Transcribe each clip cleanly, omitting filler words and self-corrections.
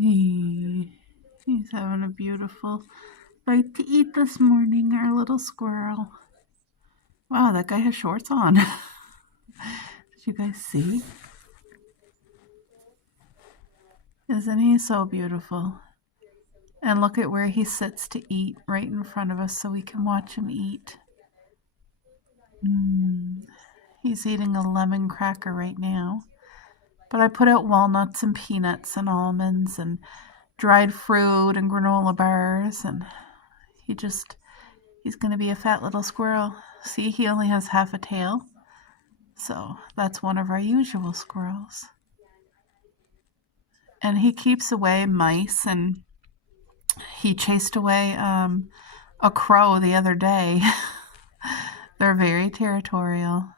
He's having a beautiful bite to eat this morning, our little squirrel. Wow, that guy has shorts on. Did you guys see? Isn't he so beautiful? And look at where he sits to eat, right in front of us so we can watch him eat. He's eating a lemon cracker right now. But I put out walnuts and peanuts and almonds and dried fruit and granola bars, and he's going to be a fat little squirrel. See, he only has half a tail. So that's one of our usual squirrels. And he keeps away mice, and he chased away a crow the other day. They're very territorial.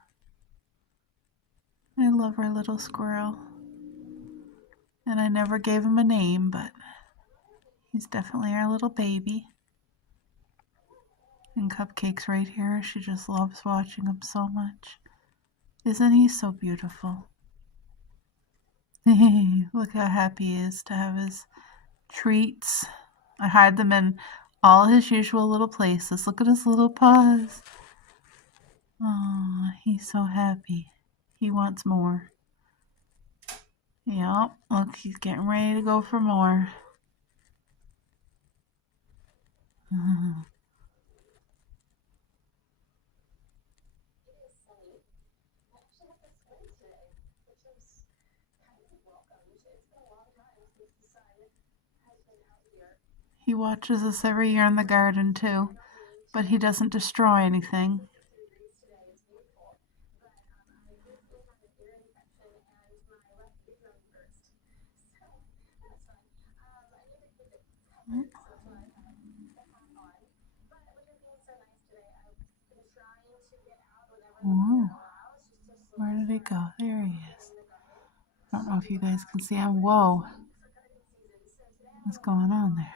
I love our little squirrel. And I never gave him a name, but he's definitely our little baby. And Cupcake's right here. She just loves watching him so much. Isn't he so beautiful? Look how happy he is to have his treats. I hide them in all his usual little places. Look at his little paws. Oh, he's so happy. He wants more. Yep, look, he's getting ready to go for more. He watches us every year in the garden too, but he doesn't destroy anything. Ooh. Where did he go? There he is. I don't know if you guys can see him. Whoa. What's going on there?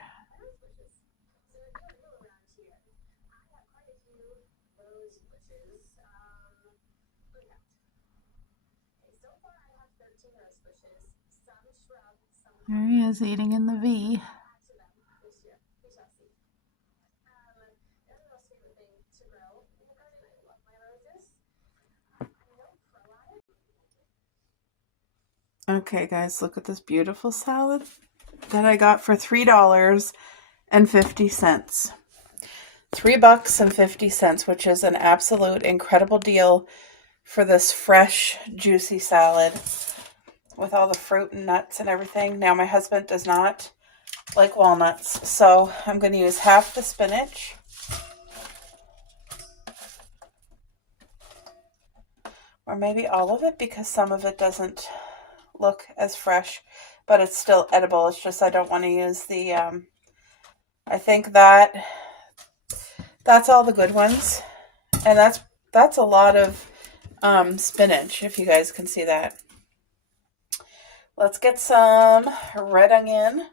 There he is, eating in the V. Okay, guys, look at this beautiful salad that I got for $3.50. $3.50, which is an absolute incredible deal for this fresh, juicy salad with all the fruit and nuts and everything. Now, my husband does not like walnuts, so I'm going to use half the spinach. Or maybe all of it, because some of it doesn't look as fresh, but it's still edible. It's just I don't want to use the, I think that's all the good ones. And that's a lot of spinach, if you guys can see that. Let's get some red onion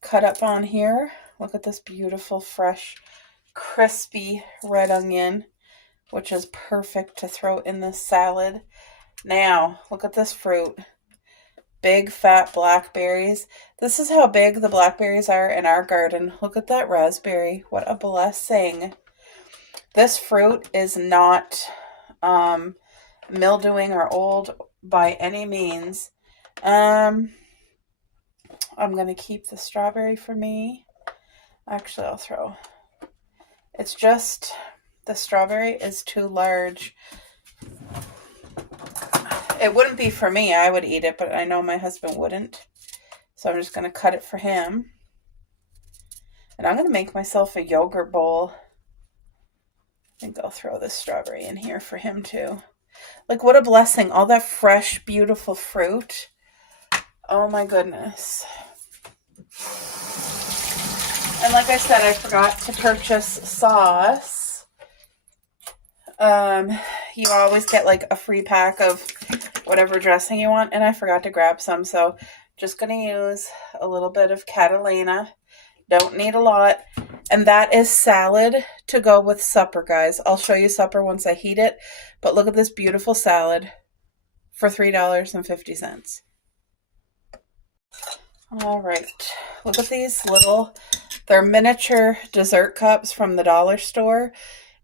cut up on here. Look at this beautiful, fresh, crispy red onion, which is perfect to throw in this salad. Now, look at this fruit. Big, fat blackberries. This is how big the blackberries are in our garden. Look at that raspberry. What a blessing. This fruit is not mildewing or old by any means. I'm going to keep the strawberry for me. Actually, I'll throw. It's just the strawberry is too large. It wouldn't be for me. I would eat it, but I know my husband wouldn't. So I'm just going to cut it for him. And I'm going to make myself a yogurt bowl. I think I'll throw this strawberry in here for him too. Like, what a blessing. All that fresh, beautiful fruit. Oh my goodness. And like I said, I forgot to purchase sauce. You always get like a free pack of whatever dressing you want, and I forgot to grab some, so just going to use a little bit of Catalina. Don't need a lot. And that is salad to go with supper, guys. I'll show you supper once I heat it, but look at this beautiful salad for $3.50. All right. Look at these little, they're miniature dessert cups from the dollar store.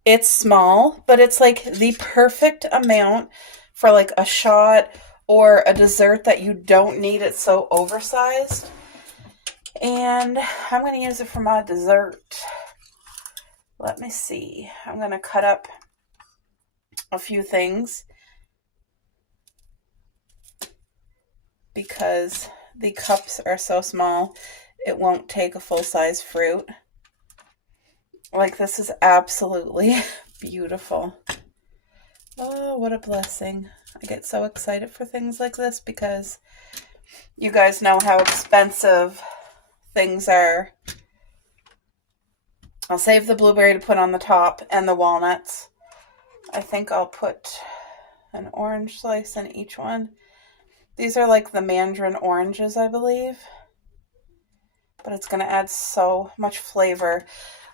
It's small, but it's like the perfect amount for like a shot or a dessert that you don't need it so oversized. And I'm going to use it for my dessert. Let me see. I'm going to cut up a few things because the cups are so small, it won't take a full-size fruit. Like, this is absolutely beautiful. Oh, what a blessing. I get so excited for things like this because you guys know how expensive things are. I'll save the blueberry to put on the top and the walnuts. I think I'll put an orange slice in each one. These are like the mandarin oranges, I believe. But it's going to add so much flavor.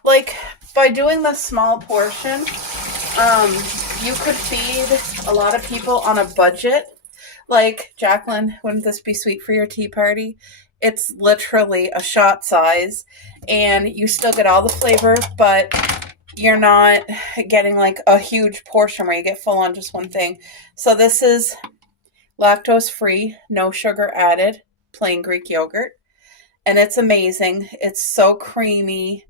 Like, by doing this small portion, you could feed a lot of people on a budget. Like, Jacqueline, wouldn't this be sweet for your tea party? It's literally a shot size, and you still get all the flavor, but you're not getting like a huge portion where you get full on just one thing. So this is lactose free, no sugar added, plain Greek yogurt. And it's amazing. It's so creamy.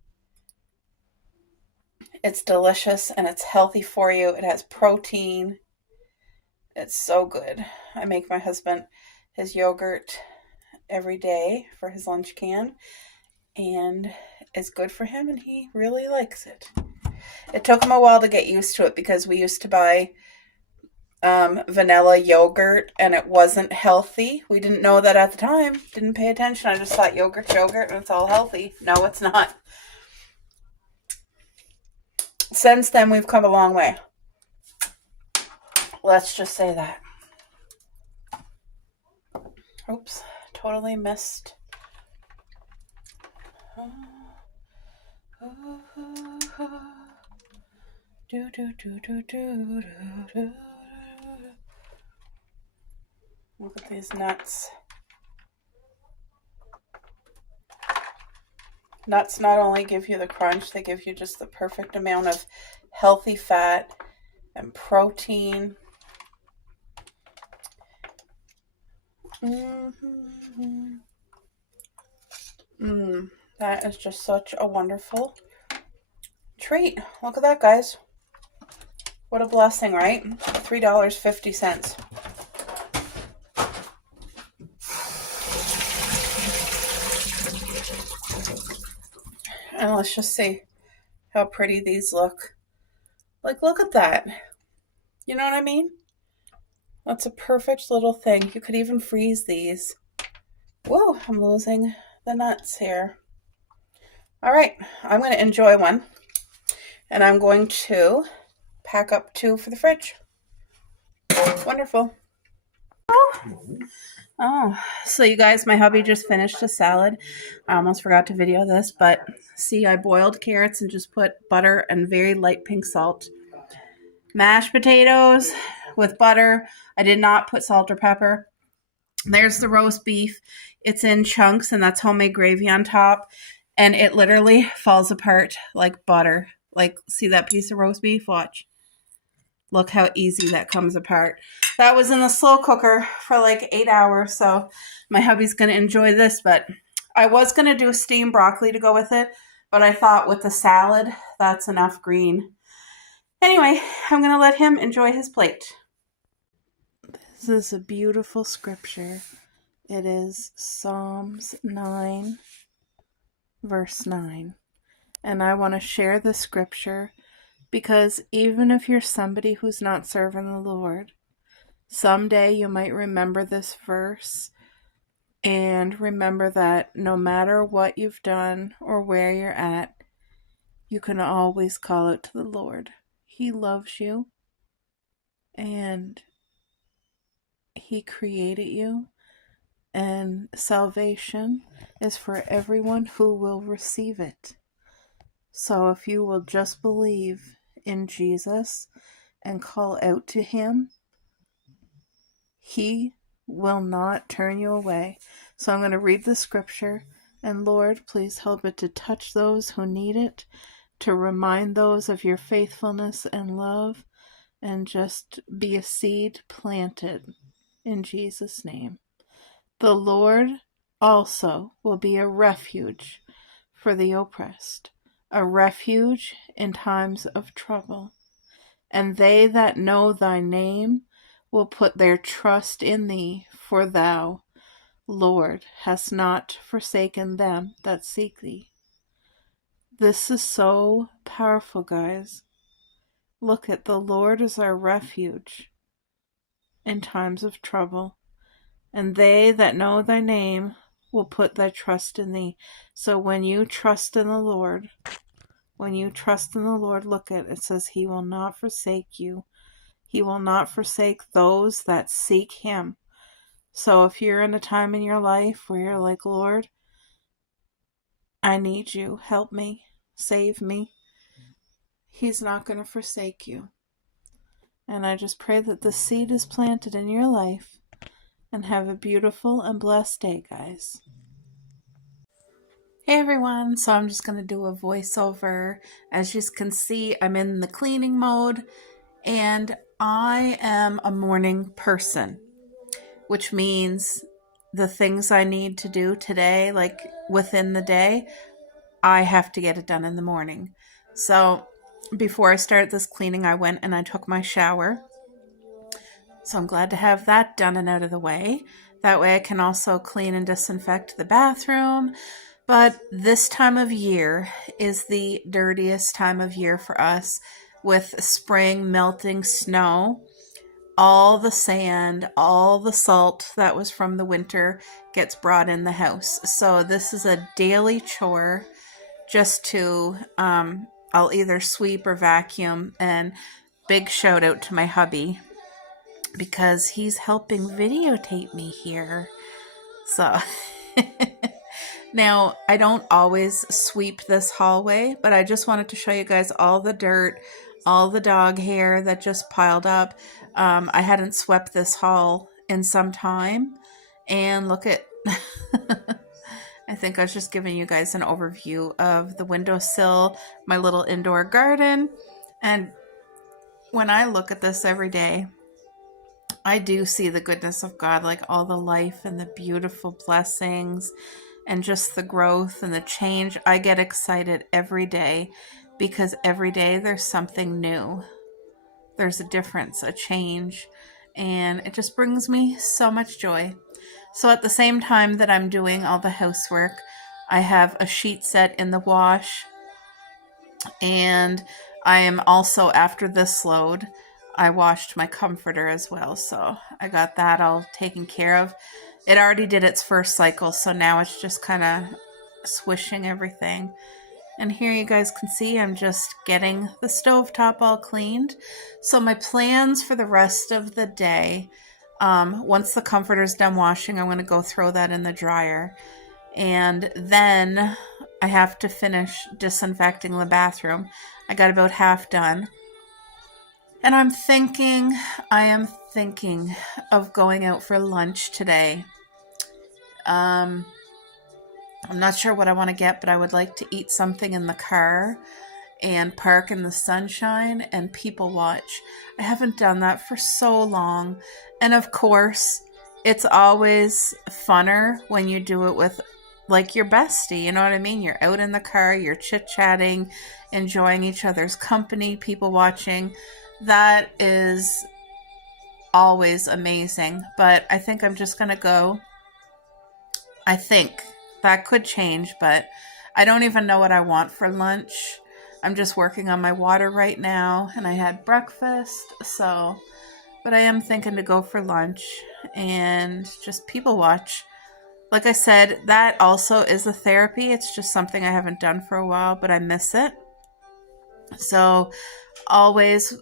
It's delicious and it's healthy for you. It has protein. It's so good. I make my husband his yogurt every day for his lunch can. And it's good for him and he really likes it. It took him a while to get used to it because we used to buy vanilla yogurt and it wasn't healthy. We didn't know that at the time. Didn't pay attention. I just thought yogurt's yogurt and it's all healthy. No, it's not. Since then, we've come a long way. Let's just say that. Oops, totally missed. Look at these nuts. Nuts not only give you the crunch, they give you just the perfect amount of healthy fat and protein. That is just such a wonderful treat. Look at that, guys. What a blessing, right? $3.50. And let's just see how pretty these look. Like, look at that. You know what I mean? That's a perfect little thing. You could even freeze these. Whoa, I'm losing the nuts here. All right, I'm going to enjoy one. And I'm going to pack up 2 for the fridge. Wonderful. Oh, so you guys, my hubby just finished a salad. I almost forgot to video this, but see, I boiled carrots and just put butter and very light pink salt. Mashed potatoes with butter. I did not put salt or pepper. There's the roast beef. It's in chunks, and that's homemade gravy on top. And it literally falls apart like butter. Like, see that piece of roast beef? Watch. Look how easy that comes apart. That was in the slow cooker for like 8 hours, so my hubby's going to enjoy this. But I was going to do steamed broccoli to go with it, but I thought with the salad, that's enough green. Anyway, I'm going to let him enjoy his plate. This is a beautiful scripture. It is Psalms 9, verse 9. And I want to share the scripture because even if you're somebody who's not serving the Lord, someday you might remember this verse and remember that no matter what you've done or where you're at, you can always call out to the Lord. He loves you and He created you, and salvation is for everyone who will receive it. So if you will just believe in Jesus and call out to Him, He will not turn you away. So I'm going to read the scripture, and Lord, please help it to touch those who need it, to remind those of your faithfulness and love, and just be a seed planted in Jesus' name. The Lord also will be a refuge for the oppressed, a refuge in times of trouble. And they that know thy name will put their trust in thee, for thou, Lord, hast not forsaken them that seek thee. This is so powerful, guys. Look at the Lord as our refuge in times of trouble. And they that know thy name will put thy trust in thee. So when you trust in the Lord, look at it. It says he will not forsake you. He will not forsake those that seek him. So if you're in a time in your life where you're like, Lord, I need you. Help me. Save me. He's not going to forsake you. And I just pray that the seed is planted in your life. And have a beautiful and blessed day, guys. Hey everyone, so I'm just going to do a voiceover. As you can see, I'm in the cleaning mode, and I am a morning person, which means the things I need to do today, like within the day, I have to get it done in the morning. So before I started this cleaning, I went and I took my shower. So I'm glad to have that done and out of the way. That way I can also clean and disinfect the bathroom. But this time of year is the dirtiest time of year for us, with spring, melting snow. All the sand, all the salt that was from the winter gets brought in the house. So this is a daily chore just to, I'll either sweep or vacuum. And big shout out to my hubby, because he's helping videotape me here. So now I don't always sweep this hallway, but I just wanted to show you guys all the dirt, all the dog hair that just piled up. I hadn't swept this hall in some time, and look at I think I was just giving you guys an overview of the windowsill, my little indoor garden. And when I look at this every day, I do see the goodness of God, like all the life and the beautiful blessings and just the growth and the change. I get excited every day, because every day there's something new. There's a difference, a change, and it just brings me so much joy. So at the same time that I'm doing all the housework, I have a sheet set in the wash, and I am also, after this load, I washed my comforter as well. So I got that all taken care of. It already did its first cycle, so now it's just kind of swishing everything. And here you guys can see I'm just getting the stovetop all cleaned. So my plans for the rest of the day, once the comforter's done washing, I'm going to go throw that in the dryer. And then I have to finish disinfecting the bathroom. I got about half done. And I am thinking of going out for lunch today. I'm not sure what I want to get, but I would like to eat something in the car and park in the sunshine and people watch. I haven't done that for so long. And of course, it's always funner when you do it with like your bestie, you know what I mean? You're out in the car, you're chit-chatting, enjoying each other's company, people watching. That is always amazing. But I think I'm just going to go. I think that could change, but I don't even know what I want for lunch. I'm just working on my water right now, and I had breakfast, so, but I am thinking to go for lunch and just people watch. Like I said, that also is a therapy. It's just something I haven't done for a while, but I miss it. So always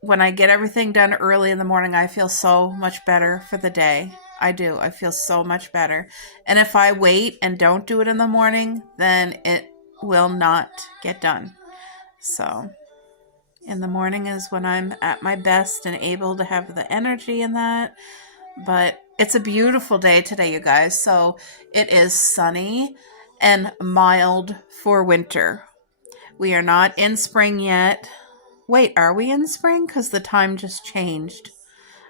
when I get everything done early in the morning, I feel so much better for the day. I do. I feel so much better. And if I wait and don't do it in the morning, then it will not get done. So in the morning is when I'm at my best and able to have the energy in that. But It's a beautiful day today, you guys. So it is sunny and mild for winter. We are not in spring yet. Wait, are we in spring? Because the time just changed.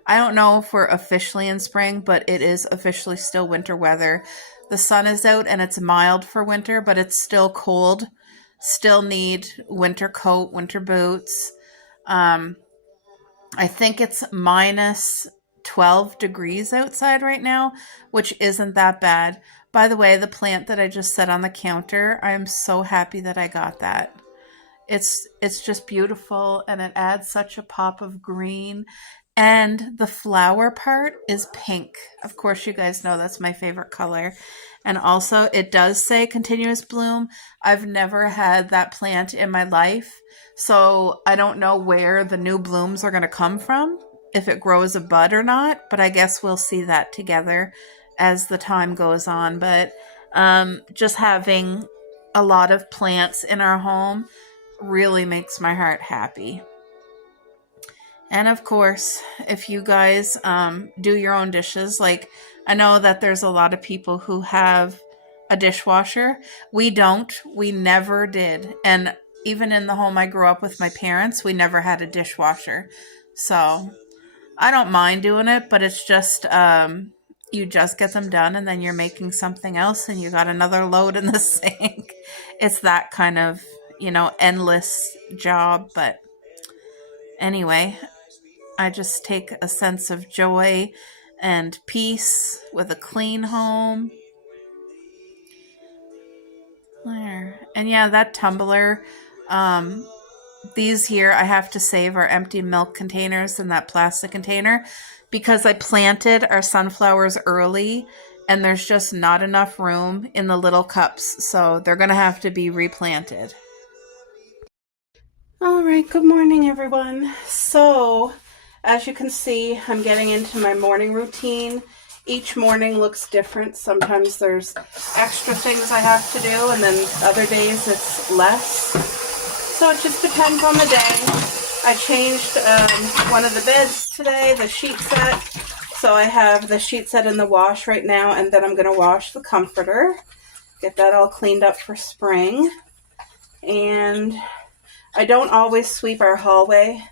I don't know if we're officially in spring, but it is officially still winter weather. The sun is out and it's mild for winter, but it's still cold. Still need winter coat, winter boots. I think it's minus 12 degrees outside right now, which isn't that bad. By the way, the plant that I just set on the counter, I am so happy that I got that. It's just beautiful, and it adds such a pop of green. And the flower part is pink. Of course, you guys know that's my favorite color. And also, it does say continuous bloom. I've never had that plant in my life, so I don't know where the new blooms are going to come from, if it grows a bud or not, but I guess we'll see that together as the time goes on. But just having a lot of plants in our home really makes my heart happy. And of course, if you guys do your own dishes, like I know that there's a lot of people who have a dishwasher. We don't. We never did. And even in the home I grew up with my parents, we never had a dishwasher. So I don't mind doing it, but it's just you just get them done and then you're making something else and you got another load in the sink. It's that kind of, endless job. But anyway, I just take a sense of joy and peace with a clean home. There. And yeah, that tumbler, these here I have to save our empty milk containers in that plastic container because I planted our sunflowers early and there's just not enough room in the little cups. So they're going to have to be replanted. All right, good morning, everyone. So as you can see, I'm getting into my morning routine. Each morning looks different. Sometimes there's extra things I have to do, and then other days it's less. So it just depends on the day. I changed one of the beds today, the sheet set. So I have the sheet set in the wash right now, and then I'm going to wash the comforter. Get that all cleaned up for spring. And I don't always sweep our hallway,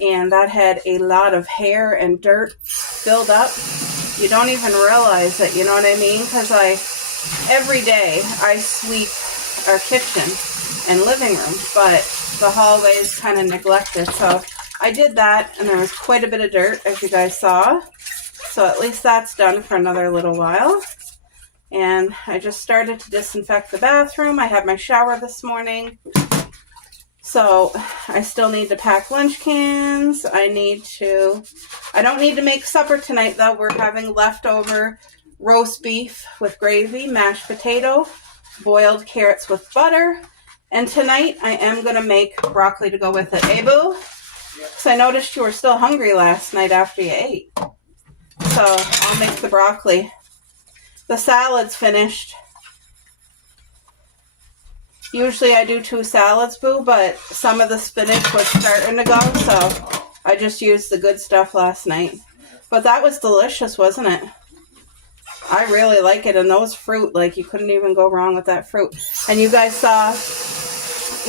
and that had a lot of hair and dirt filled up. You don't even realize it, you know what I mean? Because every day I sweep our kitchen and living room, but the hallway is kind of neglected. So I did that, and there was quite a bit of dirt, as you guys saw. So at least that's done for another little while. And I just started to disinfect the bathroom. I had my shower this morning. So I still need to pack lunch cans. I don't need to make supper tonight, though. We're having leftover roast beef with gravy, mashed potato, boiled carrots with butter. And tonight I am going to make broccoli to go with it. Hey, Boo? Because I noticed you were still hungry last night after you ate. So I'll make the broccoli. The salad's finished. Usually I do 2 salads, Boo, but some of the spinach was starting to go, so I just used the good stuff last night. But that was delicious, wasn't it? I really like it, and those fruit, you couldn't even go wrong with that fruit. And you guys saw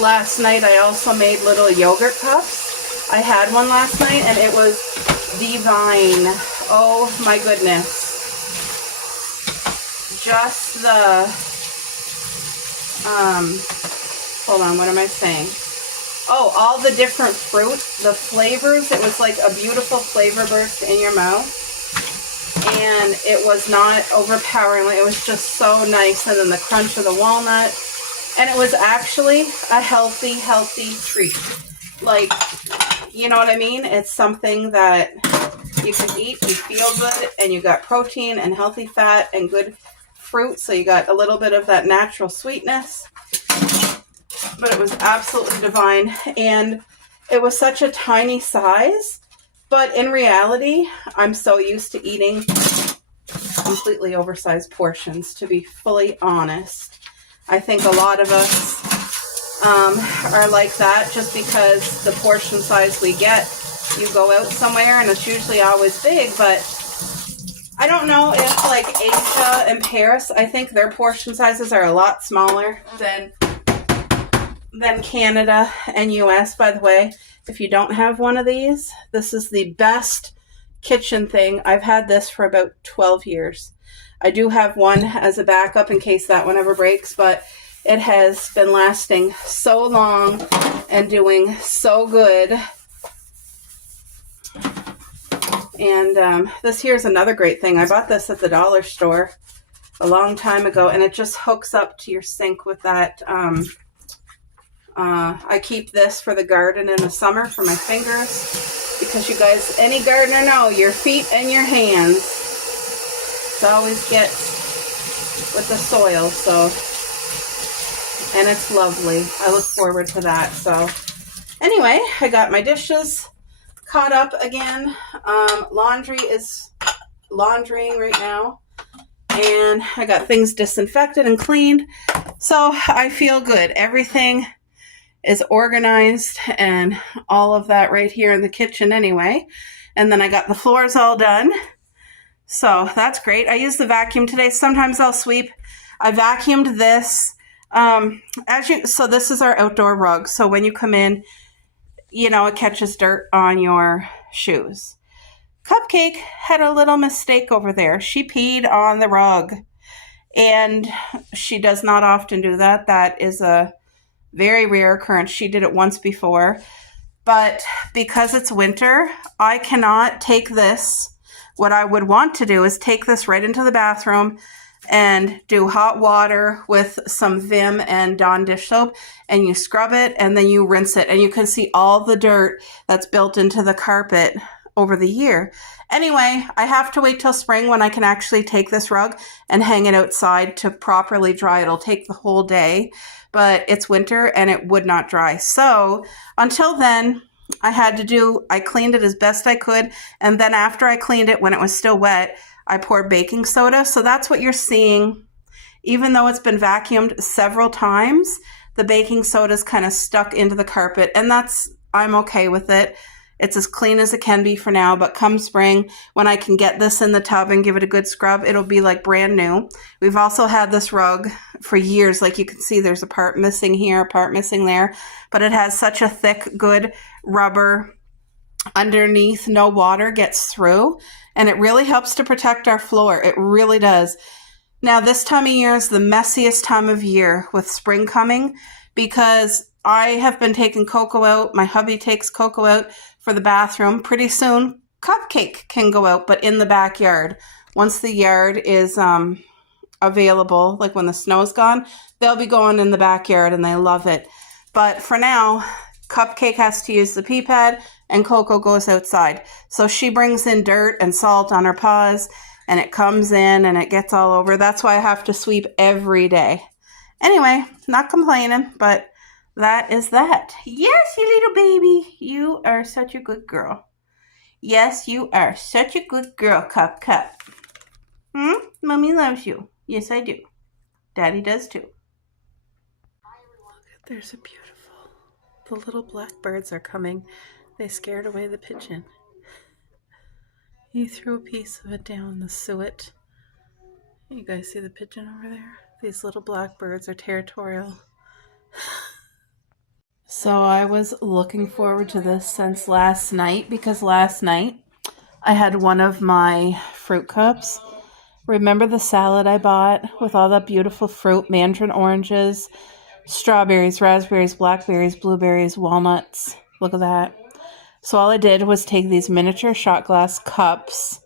last night I also made little yogurt cups. I had one last night, and it was divine. Oh my goodness. Just the... hold on, what am I saying? Oh, all the different fruit, the flavors. It was like a beautiful flavor burst in your mouth. And it was not overpowering. It was just so nice. And then the crunch of the walnut. And it was actually a healthy treat. You know what I mean? It's something that you can eat, you feel good, and you got protein and healthy fat and good fruit, so you got a little bit of that natural sweetness, but it was absolutely divine. And it was such a tiny size, but in reality I'm so used to eating completely oversized portions, to be fully honest. I think a lot of us are like that, just because the portion size we get, you go out somewhere and it's usually always big, but I don't know if like Asia and Paris, I think their portion sizes are a lot smaller than Canada and US. By the way, if you don't have one of these, this is the best kitchen thing. I've had this for about 12 years. I do have one as a backup in case that one ever breaks, but it has been lasting so long and doing so good. And this here's another great thing. I bought this at the dollar store a long time ago, and it just hooks up to your sink with that. I keep this for the garden in the summer for my fingers, because you guys, any gardener know, your feet and your hands, it's always gets with the soil. So, and it's lovely. I look forward to that. So anyway, I got my dishes caught up again. Laundry is laundrying right now, and I got things disinfected and cleaned, so I feel good. Everything is organized and all of that right here in the kitchen anyway. And then I got the floors all done, so that's great. I used the vacuum today. Sometimes I'll sweep. I vacuumed this. So this is our outdoor rug, so when you come in, you know, it catches dirt on your shoes. Cupcake had a little mistake over there. She peed on the rug, and she does not often do that. That is a very rare occurrence. She did it once before, but because it's winter, I cannot take this. What I would want to do is take this right into the bathroom and do hot water with some Vim and Dawn dish soap, and you scrub it and then you rinse it, and you can see all the dirt that's built into the carpet over the year. Anyway, I have to wait till spring when I can actually take this rug and hang it outside to properly dry. It'll take the whole day, but it's winter and it would not dry. So until then, I cleaned it as best I could, and then after I cleaned it, when it was still wet, I poured baking soda. So that's what you're seeing. Even though it's been vacuumed several times, the baking soda is kind of stuck into the carpet, and I'm okay with it. It's as clean as it can be for now, but come spring, when I can get this in the tub and give it a good scrub, it'll be like brand new. We've also had this rug for years. Like you can see, there's a part missing here, a part missing there, but it has such a thick, good rubber underneath. No water gets through, and it really helps to protect our floor. It really does. Now, this time of year is the messiest time of year with spring coming, because I have been taking Coco out. My hubby takes Coco out for the bathroom. Pretty soon, Cupcake can go out, but in the backyard. Once the yard is available, like when the snow's gone, they'll be going in the backyard, and they love it. But for now, Cupcake has to use the pee pad, and Coco goes outside. So she brings in dirt and salt on her paws, and it comes in and it gets all over. That's why I have to sweep every day. Anyway, not complaining, but that is that. Yes, you little baby. You are such a good girl. Yes, you are such a good girl, Cup. Mommy loves you. Yes, I do. Daddy does too. There's a beautiful. The little blackbirds are coming. They scared away the pigeon. He threw a piece of it down the suet. You guys see the pigeon over there? These little blackbirds are territorial. So I was looking forward to this since last night, because last night I had one of my fruit cups. Remember the salad I bought with all that beautiful fruit, mandarin oranges, strawberries, raspberries, blackberries, blueberries, walnuts. Look at that. So all I did was take these miniature shot glass cups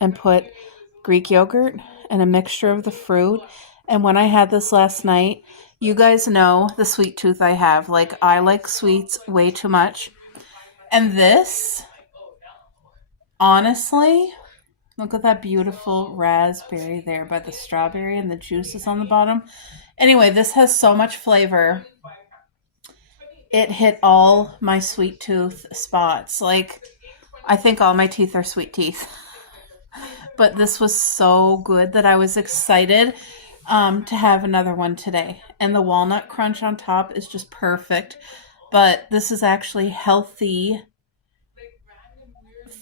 and put Greek yogurt and a mixture of the fruit. And when I had this last night, you guys know the sweet tooth I have. Like, I like sweets way too much. And this, honestly, look at that beautiful raspberry there by the strawberry, and the juice is on the bottom. Anyway, this has so much flavor. It hit all my sweet tooth spots. Like, I think all my teeth are sweet teeth. But this was so good that I was excited to have another one today. And the walnut crunch on top is just perfect. But this is actually healthy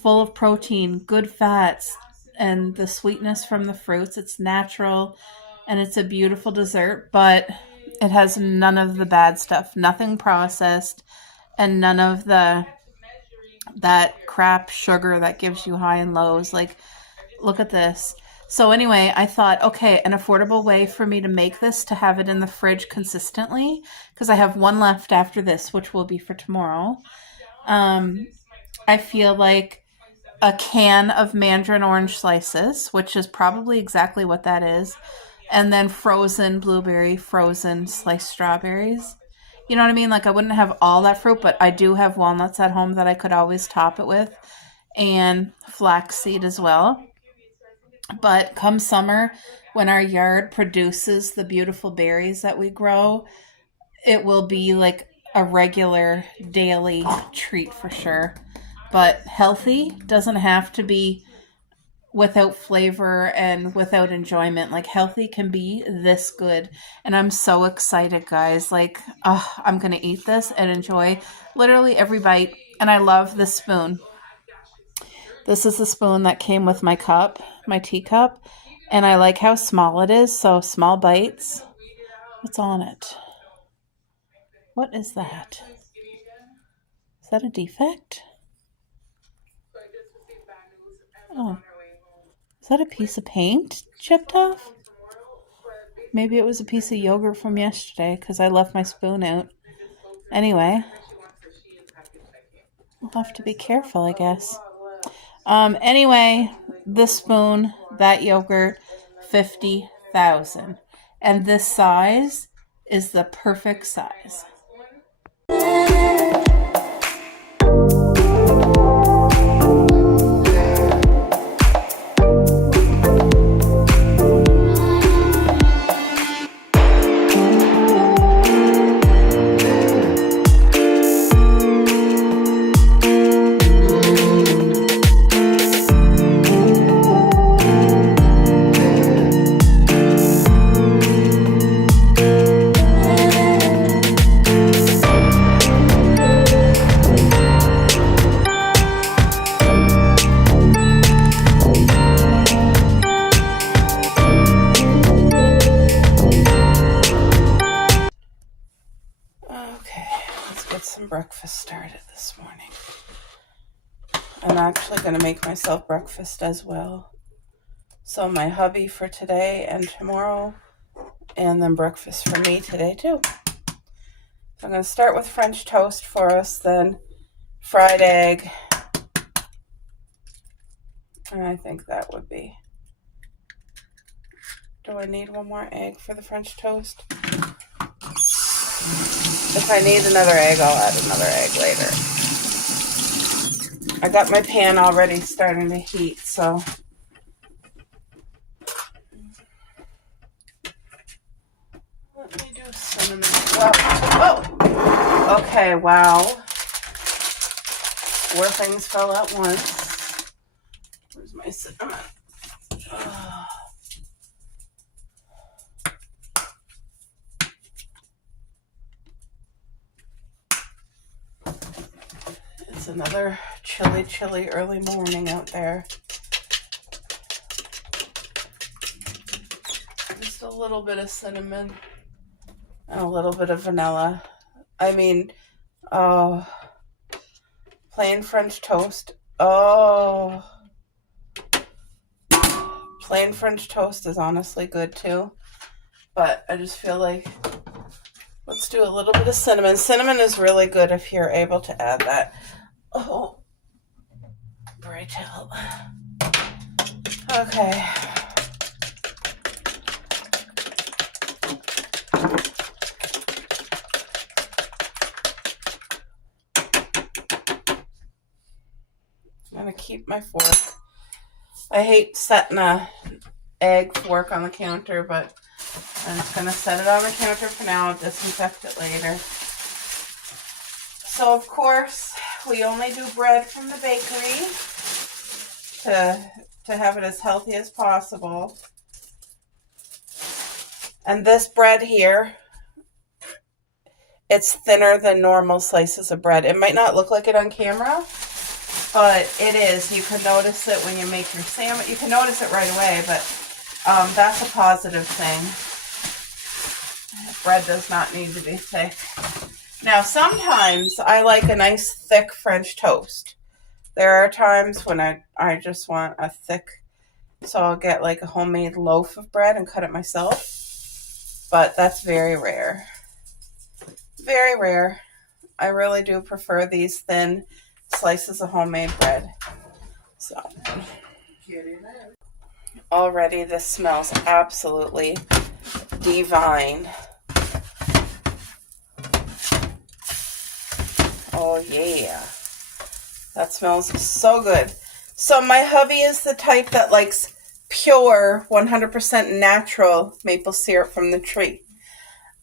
full of protein, good fats, and the sweetness from the fruits. It's natural and it's a beautiful dessert, but it has none of the bad stuff, nothing processed, and none of that crap sugar that gives you high and lows. Like, look at this. So anyway, I thought, okay, an affordable way for me to make this, to have it in the fridge consistently, because I have one left after this, which will be for tomorrow. I feel like a can of mandarin orange slices, which is probably exactly what that is, and then frozen blueberry, frozen sliced strawberries. You know what I mean? Like, I wouldn't have all that fruit, but I do have walnuts at home that I could always top it with, and flaxseed as well. But come summer, when our yard produces the beautiful berries that we grow, it will be like a regular daily treat for sure. But healthy doesn't have to be without flavor and without enjoyment. Like, healthy can be this good. And I'm so excited, guys. Like, I'm going to eat this and enjoy literally every bite. And I love this spoon. This is the spoon that came with my cup, my teacup. And I like how small it is. So small bites. What's on it? What is that? Is that a defect? Oh. Is that a piece of paint chipped off? Maybe it was a piece of yogurt from yesterday because I left my spoon out. Anyway, we'll have to be careful, I guess. Anyway, this spoon, that yogurt, 50,000. And this size is the perfect size. Breakfast started this morning. I'm actually going to make myself breakfast as well. So my hubby for today and tomorrow, and then breakfast for me today too. So I'm going to start with French toast for us, then fried egg. And I think that would be... Do I need one more egg for the French toast? If I need another egg, I'll add another egg later. I got my pan already starting to heat, so... Let me do cinnamon. Whoa! Okay, wow. 4 things fell at once. Where's my cinnamon? It's another chilly early morning out there. Just a little bit of cinnamon and a little bit of vanilla. I mean, plain French toast. Oh, plain French toast is honestly good too. But I just feel like let's do a little bit of cinnamon. Cinnamon is really good if you're able to add that. Oh, bright out. Okay. I'm going to keep my fork. I hate setting a egg fork on the counter, but I'm just going to set it on the counter for now. I'll disinfect it later. So, of course, we only do bread from the bakery to have it as healthy as possible. And this bread here, it's thinner than normal slices of bread. It might not look like it on camera, but it is. You can notice it when you make your sandwich. You can notice it right away, but that's a positive thing. Bread does not need to be thick. Now, sometimes I like a nice thick French toast. There are times when I just want a thick, so I'll get like a homemade loaf of bread and cut it myself. But that's very rare. Very rare. I really do prefer these thin slices of homemade bread. So, already this smells absolutely divine. Oh yeah. That smells so good. So my hubby is the type that likes pure, 100% natural maple syrup from the tree.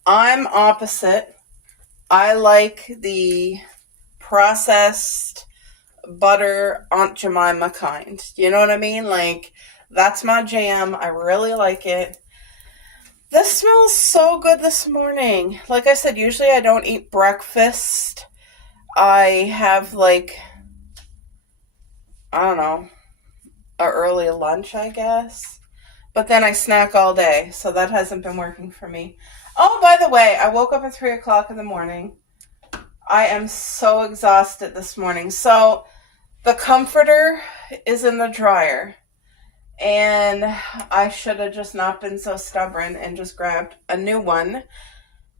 I'm opposite. I like the processed butter Aunt Jemima kind. You know what I mean? Like, that's my jam. I really like it. This smells so good this morning. Like I said, usually I don't eat breakfast. I have like, I don't know, an early lunch, I guess. But then I snack all day, so that hasn't been working for me. Oh, by the way, I woke up at 3 o'clock in the morning. I am so exhausted this morning. So the comforter is in the dryer. And I should have just not been so stubborn and just grabbed a new one.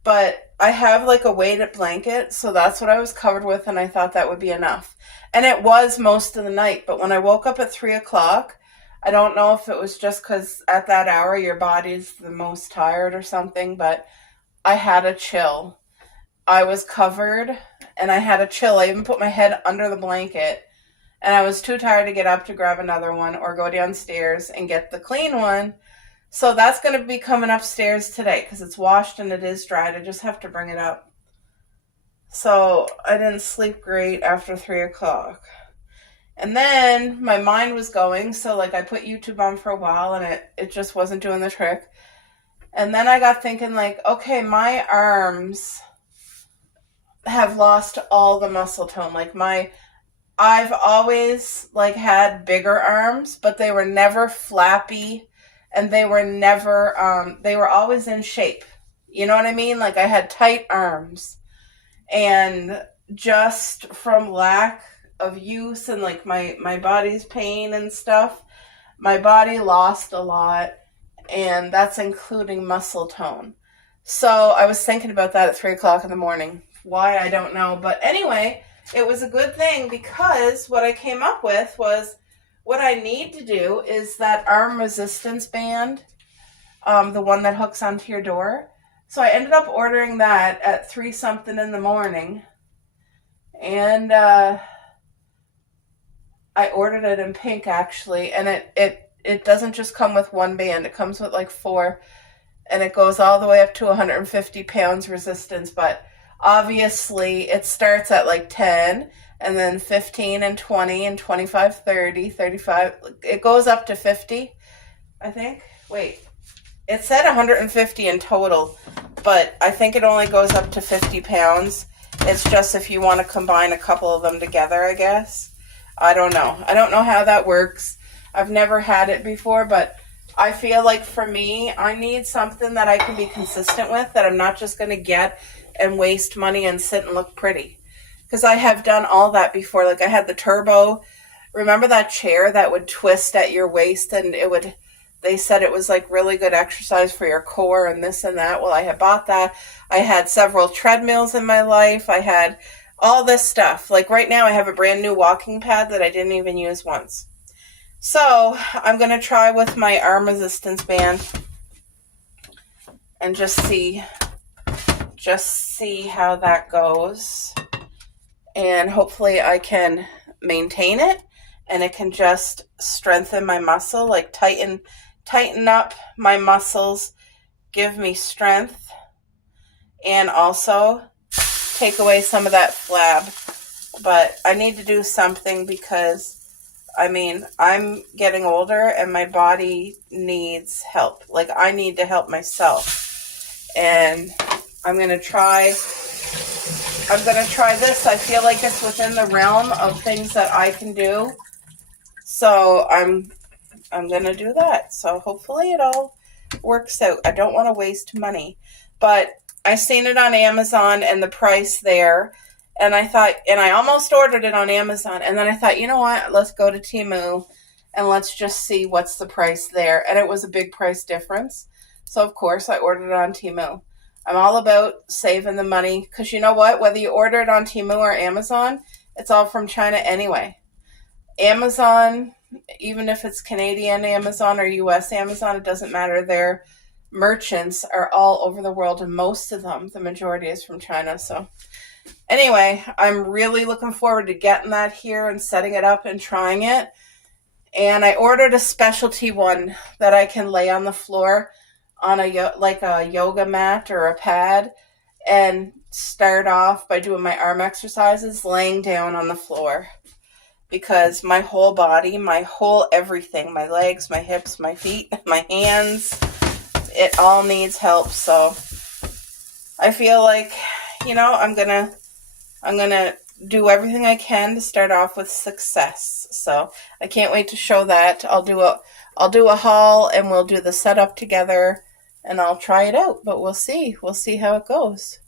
But I have like a weighted blanket, so that's what I was covered with, and I thought that would be enough. And it was most of the night, but when I woke up at 3 o'clock, I don't know if it was just because at that hour your body's the most tired or something, but I had a chill. I was covered, and I had a chill. I even put my head under the blanket, and I was too tired to get up to grab another one or go downstairs and get the clean one. So that's going to be coming upstairs today because it's washed and it is dried. I just have to bring it up. So I didn't sleep great after 3 o'clock. And then my mind was going. So like I put YouTube on for a while and it just wasn't doing the trick. And then I got thinking like, okay, my arms have lost all the muscle tone. Like I've always like had bigger arms, but they were never flappy. And they were never, they were always in shape. You know what I mean? Like I had tight arms. And just from lack of use and like my body's pain and stuff, my body lost a lot. And that's including muscle tone. So I was thinking about that at 3 o'clock in the morning. Why, I don't know. But anyway, it was a good thing because what I came up with was, what I need to do is that arm resistance band, the one that hooks onto your door. So I ended up ordering that at 3 something in the morning. And I ordered it in pink actually. And it doesn't just come with one band. It comes with like 4. And it goes all the way up to 150 pounds resistance. But obviously it starts at like 10. And then 15 and 20 and 25, 30, 35. It goes up to 50, I think. Wait, it said 150 in total, but I think it only goes up to 50 pounds. It's just if you want to combine a couple of them together, I guess. I don't know. I don't know how that works. I've never had it before, but I feel like for me, I need something that I can be consistent with, that I'm not just going to get and waste money and sit and look pretty. Because I have done all that before. Like I had the Turbo. Remember that chair that would twist at your waist and they said it was like really good exercise for your core and this and that. Well, I had bought that. I had several treadmills in my life. I had all this stuff. Like right now I have a brand new walking pad that I didn't even use once. So I'm going to try with my arm resistance band and just see how that goes. And hopefully I can maintain it and it can just strengthen my muscle, like tighten up my muscles, give me strength, and also take away some of that flab. But I need to do something because, I mean, I'm getting older and my body needs help. Like I need to help myself. And I'm going to try I'm going to try this. I feel like it's within the realm of things that I can do. So I'm going to do that. So hopefully it all works out. I don't want to waste money. But I seen it on Amazon and the price there. And I thought, and I almost ordered it on Amazon. And then I thought, you know what? Let's go to Temu and let's just see what's the price there. And it was a big price difference. So, of course, I ordered it on Temu. I'm all about saving the money because you know what? Whether you order it on Temu or Amazon, it's all from China anyway. Amazon, even if it's Canadian Amazon or US Amazon, it doesn't matter. Their merchants are all over the world, and most of them, the majority is from China. So anyway, I'm really looking forward to getting that here and setting it up and trying it. And I ordered a specialty one that I can lay on the floor on a yoga mat or a pad and start off by doing my arm exercises laying down on the floor. Because my whole body, my whole everything, my legs, my hips, my feet, my hands, it all needs help. So I feel like, you know, I'm gonna do everything I can to start off with success. So I can't wait to show that. I'll do a haul and we'll do the setup together and I'll try it out, but we'll see how it goes.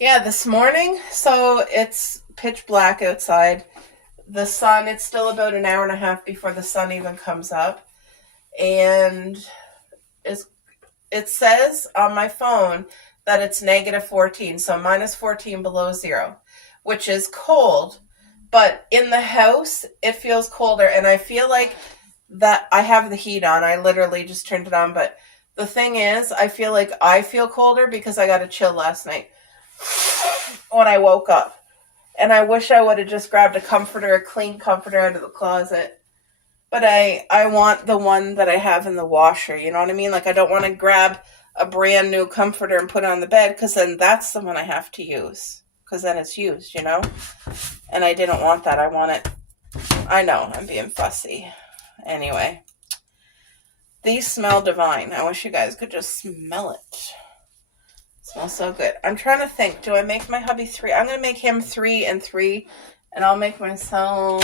Yeah, this morning, so it's pitch black outside. The sun, it's still about an hour and a half before the sun even comes up. And it says on my phone that it's -14, so -14 below zero, which is cold. But in the house, it feels colder. And I feel like that I have the heat on. I literally just turned it on. But the thing is, I feel like I feel colder because I got a chill last night when I woke up. And I wish I would have just grabbed a clean comforter out of the closet. But I want the one that I have in the washer. You know what I mean? Like, I don't want to grab a brand new comforter and put it on the bed because then that's the one I have to use. Because then it's used, you know? And I didn't want that. I want it. I know, I'm being fussy. Anyway. These smell divine. I wish you guys could just smell it. Smells so good. I'm trying to think. Do I make my hubby 3? I'm going to make him 3 and 3. And I'll make myself...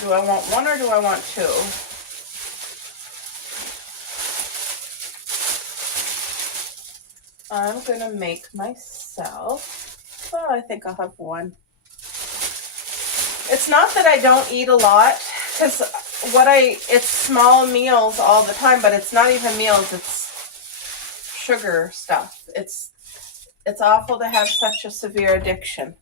do I want 1 or do I want 2? I'm going to make myself... Oh, I think I'll have 1. It's not that I don't eat a lot. Because it's small meals all the time. But it's not even meals. It's sugar stuff. It's awful to have such a severe addiction,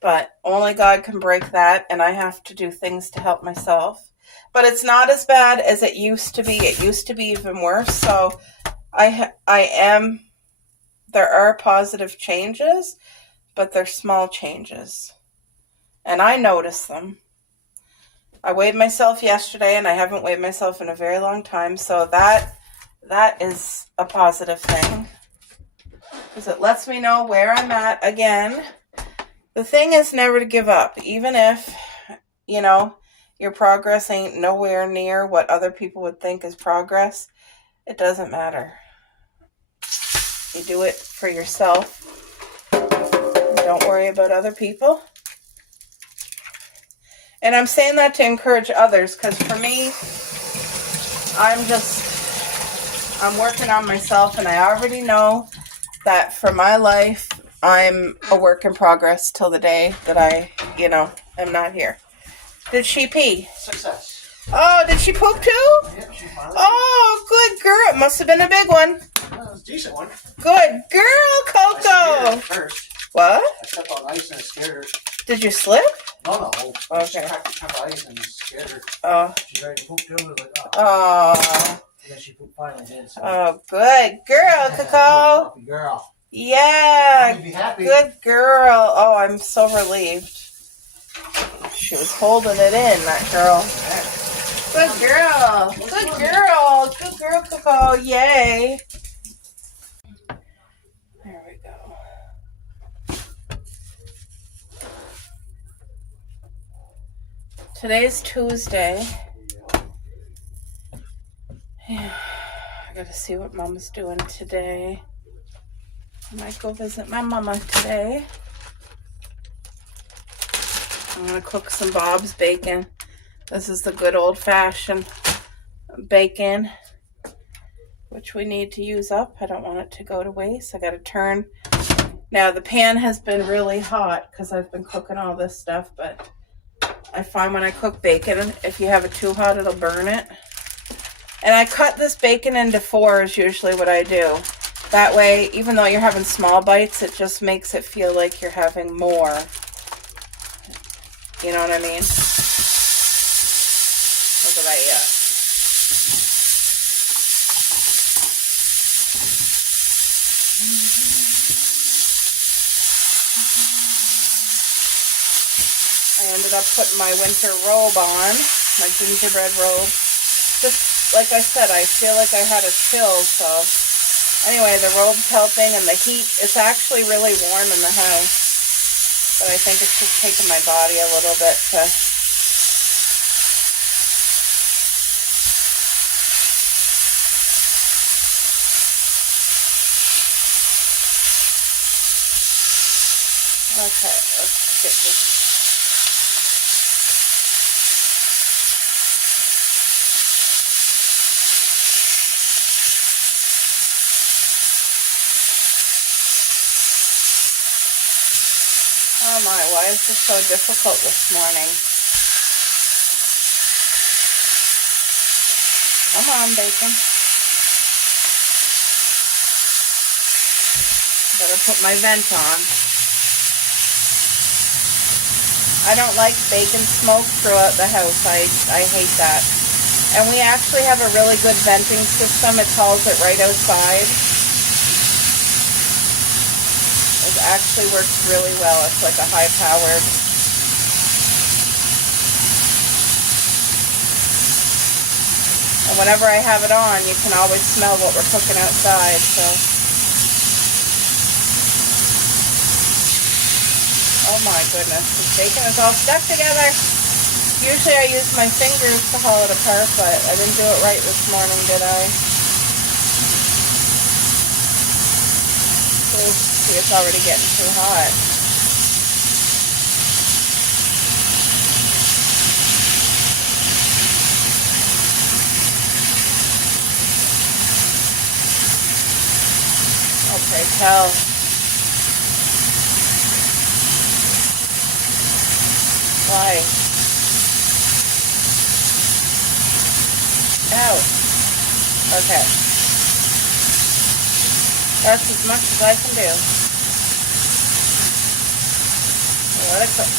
but only God can break that, and I have to do things to help myself. But it's not as bad as it used to be. It used to be even worse. So there are positive changes, but they're small changes, and I notice them. I weighed myself yesterday, and I haven't weighed myself in a very long time, so that is a positive thing because it lets me know where I'm at again. The thing is never to give up, even if, you know, your progress ain't nowhere near what other people would think is progress. It doesn't matter. You do it for yourself. Don't worry about other people. And I'm saying that to encourage others because for me, I'm working on myself, and I already know that for my life, I'm a work in progress till the day that I, am not here. Did she pee? Success. Oh, did she poop too? Yep, she finally. Oh, good girl. It must have been a big one. That was a decent one. Good girl, Coco. I scared her first. What? I stepped on ice and it scared her. Did you slip? No. Okay. I cracked a chunk of ice and it scared her. Oh. She's ready to poop too. I was like, oh. Oh. And then she pooped finally did. So. Oh, good girl, Coco. Good girl. Yeah. Be happy. Good girl. Oh, I'm so relieved. She was holding it in, that girl. Good girl. Good girl. Good girl, Coco. Yay. There we go. Today's Tuesday. Yeah. I gotta see what Mama's doing today. Might go visit my mama today. I'm gonna cook some Bob's bacon. This is the good old-fashioned bacon, which we need to use up. I don't want it to go to waste. I gotta turn. Now the pan has been really hot because I've been cooking all this stuff, but I find when I cook bacon, if you have it too hot, it'll burn it. And I cut this bacon into 4 is usually what I do. That way, even though you're having small bites, it just makes it feel like you're having more. You know what I mean? Look at that. I ended up putting my winter robe on, my gingerbread robe. Just like I said, I feel like I had a chill, so anyway, the robe's helping, and the heat, it's actually really warm in the house. But I think it's just taking my body a little bit to... Okay, let's get this. Oh my, why is this so difficult this morning? Come on, bacon. Better put my vent on. I don't like bacon smoke throughout the house. I hate that. And we actually have a really good venting system. It hauls it right outside. It actually works really well. It's like a high-powered. And whenever I have it on, you can always smell what we're cooking outside, so. Oh my goodness, this bacon is all stuck together. Usually I use my fingers to haul it apart, but I didn't do it right this morning, did I? See, it's already getting too hot. Oh, pray tell. Why? Ow. Okay. That's as much as I can do. Let it cook.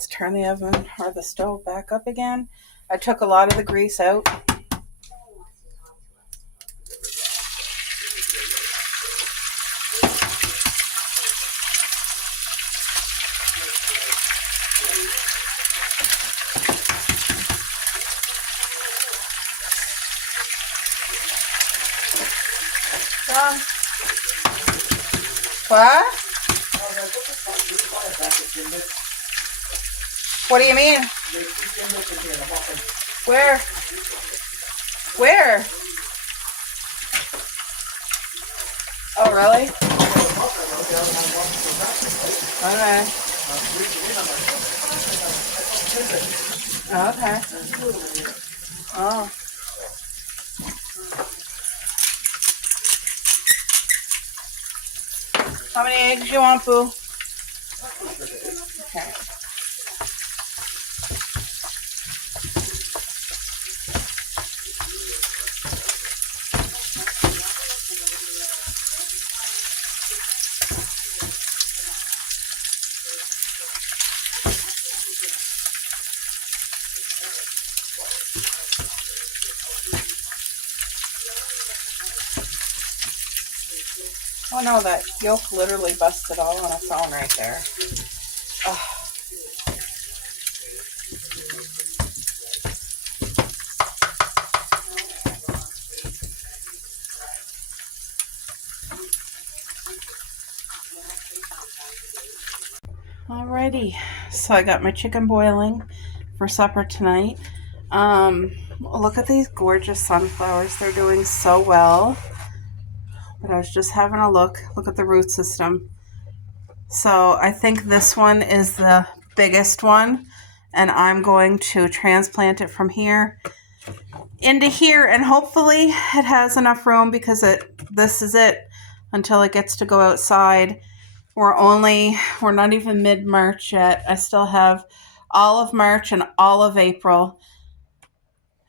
Let's turn the oven or the stove back up again. I took a lot of the grease out. What? What do you mean? Where? Where? Oh, really? Okay. Okay. Oh. How many eggs you want, Boo? Okay. Oh no, that yolk literally busted all on its own right there. Ugh. Alrighty, so I got my chicken boiling for supper tonight. Look at these gorgeous sunflowers. They're doing so well. But I was just having a look at the root system. So I think this one is the biggest one, and I'm going to transplant it from here into here, and hopefully it has enough room because this is it until it gets to go outside. We're not even mid-March yet. I still have all of March and all of April.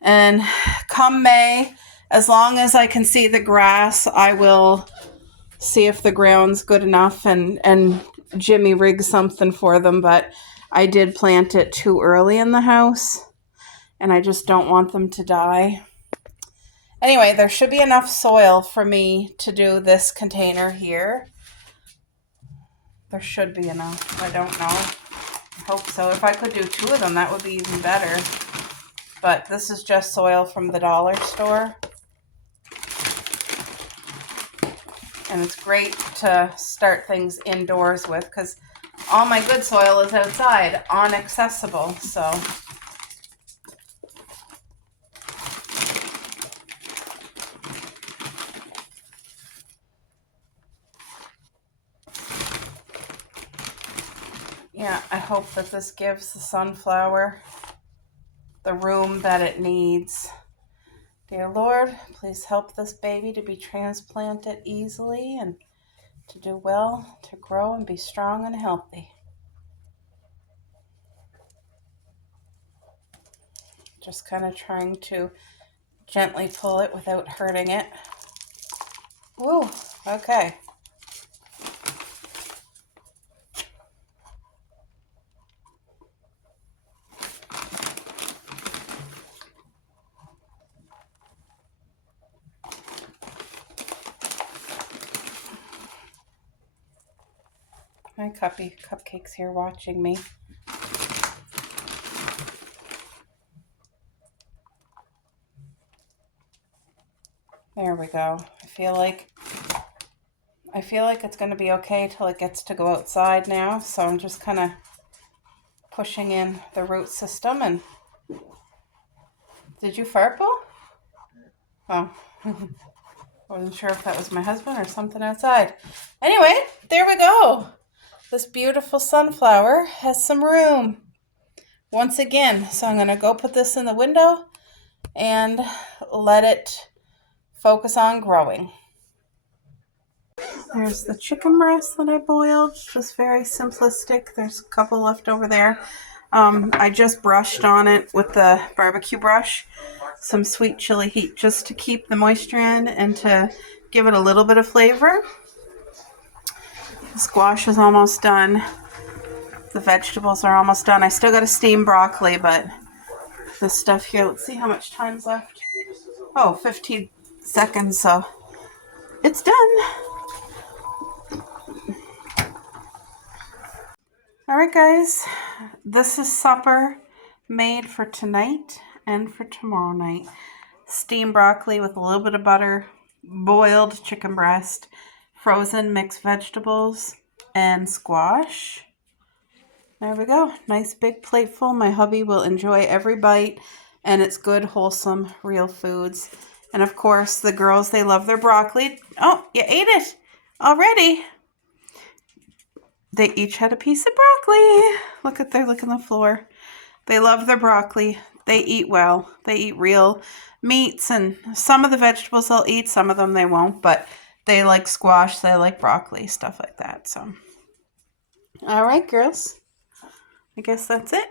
And come May, as long as I can see the grass, I will see if the ground's good enough and Jimmy rig something for them. But I did plant it too early in the house, and I just don't want them to die. Anyway, there should be enough soil for me to do this container here. There should be enough. I don't know. I hope so. If I could do 2 of them, that would be even better. But this is just soil from the dollar store. And it's great to start things indoors with because all my good soil is outside, inaccessible. So yeah, I hope that this gives the sunflower the room that it needs. Dear Lord, please help this baby to be transplanted easily and to do well, to grow and be strong and healthy. Just kind of trying to gently pull it without hurting it. Woo, okay. My cupcake's here watching me. There we go. I feel like it's going to be okay till it gets to go outside now. So I'm just kind of pushing in the root system. And did you fart, Bo? Oh, I wasn't sure if that was my husband or something outside. Anyway, there we go. This beautiful sunflower has some room once again. So I'm going to go put this in the window and let it focus on growing. There's the chicken breast that I boiled, just very simplistic. There's a couple left over there. I just brushed on it with the barbecue brush some sweet chili heat just to keep the moisture in and to give it a little bit of flavor. The squash is almost done. The vegetables are almost done. I still got to steam broccoli, but this stuff here, let's see how much time's left. Oh, 15 seconds, so it's done. All right, guys, this is supper made for tonight and for tomorrow night. Steamed broccoli with a little bit of butter, boiled chicken breast, frozen mixed vegetables, and squash. There we go. Nice big plateful. My hubby will enjoy every bite, and it's good, wholesome, real foods. And of course, the girls, they love their broccoli. Oh, you ate it already. They each had a piece of broccoli. Look at their look on the floor. They love their broccoli. They eat well. They eat real meats, and some of the vegetables they'll eat, some of them they won't, but they like squash, they like broccoli, stuff like that. So, all right, girls. I guess that's it.